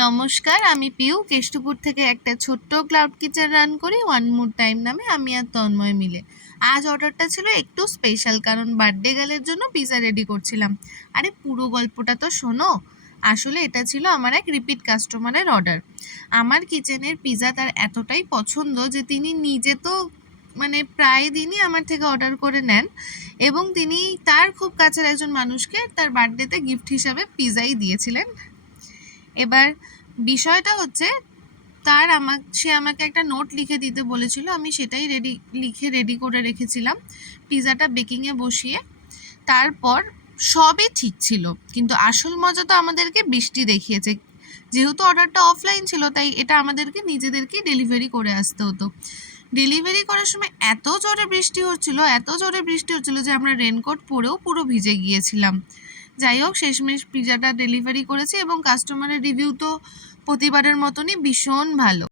নমস্কার, আমি পিউ কেষ্টপুর থেকে একটা ছোট্ট ক্লাউড কিচেন রান করি ওয়ান মোর টাইম নামে। আমি আর তন্ময় মিলে আজ অর্ডারটা ছিল একটু স্পেশাল, কারণ বার্থডে গার্লের জন্য পিৎজা রেডি করছিলাম। আরে পুরো গল্পটা তো শোনো। আসলে এটা ছিল আমার এক রিপিট কাস্টমারের অর্ডার। আমার কিচেনের পিৎজা তার এতটাই পছন্দ যে তিনি নিজে তো প্রায় দিনই আমার থেকে অর্ডার করে নেন, এবং তিনি তার খুব কাছের একজন মানুষকে তার বার্থডেতে গিফট হিসাবে পিৎজাই দিয়েছিলেন। এবার বিষয়টা হচ্ছে, সে আমাকে একটা নোট লিখে দিতে বলেছিল, আমি সেটাই রেডি করে রেখেছিলাম পিৎজাটা বেকিংয়ে বসিয়ে। তারপর সবই ঠিক ছিল, কিন্তু আসল মজা তো আমাদেরকে বৃষ্টি দেখিয়েছে। যেহেতু অর্ডারটা অফলাইন ছিল, তাই এটা আমাদেরকে নিজেদেরকেই ডেলিভারি করে আসতে হতো। ডেলিভারি করার সময় এত জোরে বৃষ্টি হচ্ছিল যে আমরা রেনকোট পরেও পুরো ভিজে গিয়েছিলাম। যাই হোক, শেষমেশ পিৎজাটা ডেলিভারি করেছি এবং কাস্টমারের রিভিউ তো প্রতিবারের মতনই ভীষণ ভালো।